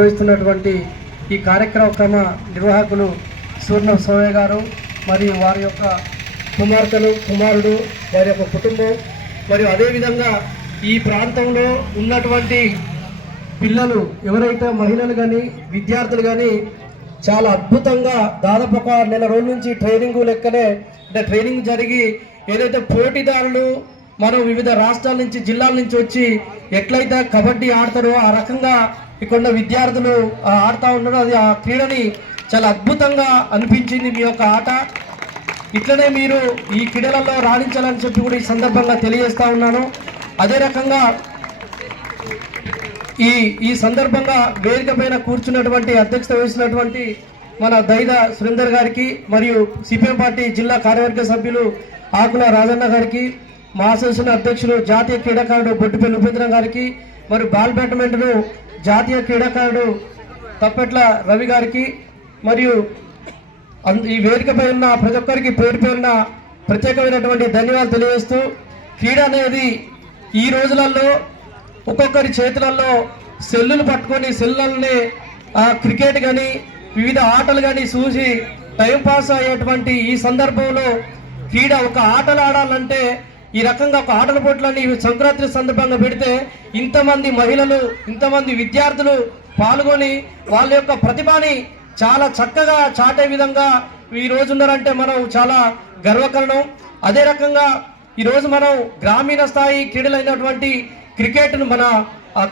నిర్వహిస్తున్నటువంటి ఈ కార్యక్రమ నిర్వాహకులు సూర్ణ సోయ గారు మరియు వారి యొక్క కుమారుడు వారి యొక్క కుటుంబం మరియు అదేవిధంగా ఈ ప్రాంతంలో ఉన్నటువంటి పిల్లలు ఎవరైతే మహిళలు కానీ విద్యార్థులు కానీ చాలా అద్భుతంగా దాదాపు ఒక నెల రోజుల నుంచి ట్రైనింగ్ లెక్కనే అంటే ట్రైనింగ్ జరిగి ఏదైతే పోటీదారులు మనం వివిధ రాష్ట్రాల నుంచి జిల్లాల నుంచి వచ్చి ఎట్లయితే కబడ్డీ ఆడతారో ఆ రకంగా ఇక్కడ విద్యార్థులు ఆడుతూ ఉన్నారో అది ఆ క్రీడని చాలా అద్భుతంగా అనిపించింది మీ యొక్క ఆట. ఇట్లనే మీరు ఈ క్రీడలలో రాణించాలని చెప్పి కూడా ఈ సందర్భంగా తెలియజేస్తా ఉన్నాను. అదే రకంగా ఈ సందర్భంగా వేదిక పైన కూర్చున్నటువంటి అధ్యక్షత వహిస్తున్నటువంటి మన దైద సురేందర్ గారికి మరియు సిపిఎం పార్టీ జిల్లా కార్యవర్గ సభ్యులు ఆకుల రాజన్న గారికి, మా అసోసియేషన్ అధ్యక్షులు జాతీయ క్రీడాకారుడు బొడ్డుపల్లి ఉపేంద్ర గారికి, మరియు బాల్ బ్యాడ్మింటన్ జాతీయ క్రీడాకారుడు తప్పెట్ల రవి గారికి, మరియు ఈ వేదికపై ఉన్న ప్రతి ఒక్కరికి పేరు పేరున ప్రత్యేకమైనటువంటి ధన్యవాదాలు తెలియజేస్తూ, క్రీడ అనేది ఈ రోజులలో ఒక్కొక్కరి చేతులలో సెల్లులు పట్టుకొని సెల్లులనే క్రికెట్ కానీ వివిధ ఆటలు కానీ చూసి టైంపాస్ అయ్యేటువంటి ఈ సందర్భంలో క్రీడ ఒక ఆటలు ఆడాలంటే ఈ రకంగా ఒక ఆటల పోటీలని సంక్రాంతి సందర్భంగా పెడితే ఇంతమంది మహిళలు ఇంతమంది విద్యార్థులు పాల్గొని వాళ్ళ యొక్క ప్రతిభని చాలా చక్కగా చాటే విధంగా ఈ రోజు ఉన్నారంటే మనం చాలా గర్వకారణం. అదే రకంగా ఈరోజు మనం గ్రామీణ స్థాయి క్రీడలైనటువంటి క్రికెట్ను మన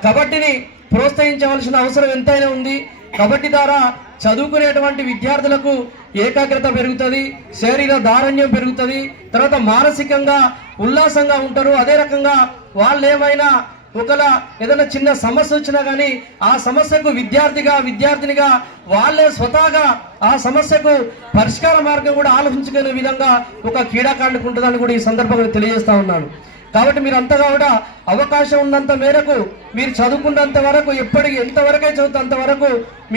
కబడ్డీని ప్రోత్సహించవలసిన అవసరం ఎంతైనా ఉంది. కబడ్డీ ద్వారా చదువుకునేటువంటి విద్యార్థులకు ఏకాగ్రత పెరుగుతుంది, శరీర దారుణ్యం పెరుగుతుంది, తర్వాత మానసికంగా ఉల్లాసంగా ఉంటారు. అదే రకంగా వాళ్ళు ఏమైనా ఒకలా ఏదైనా చిన్న సమస్య వచ్చినా కానీ ఆ సమస్యకు విద్యార్థినిగా వాళ్ళే స్వతహాగా ఆ సమస్యకు పరిష్కార మార్గం కూడా ఆలోచించుకునే విధంగా ఒక క్రీడాకారునికి ఉంటుందని కూడా ఈ సందర్భంగా తెలియజేస్తా ఉన్నాను. కాబట్టి మీరు అంతగా కూడా అవకాశం ఉన్నంత మేరకు మీరు చదువుకున్నంత వరకు ఎంతవరకై చదువుతా అంతవరకు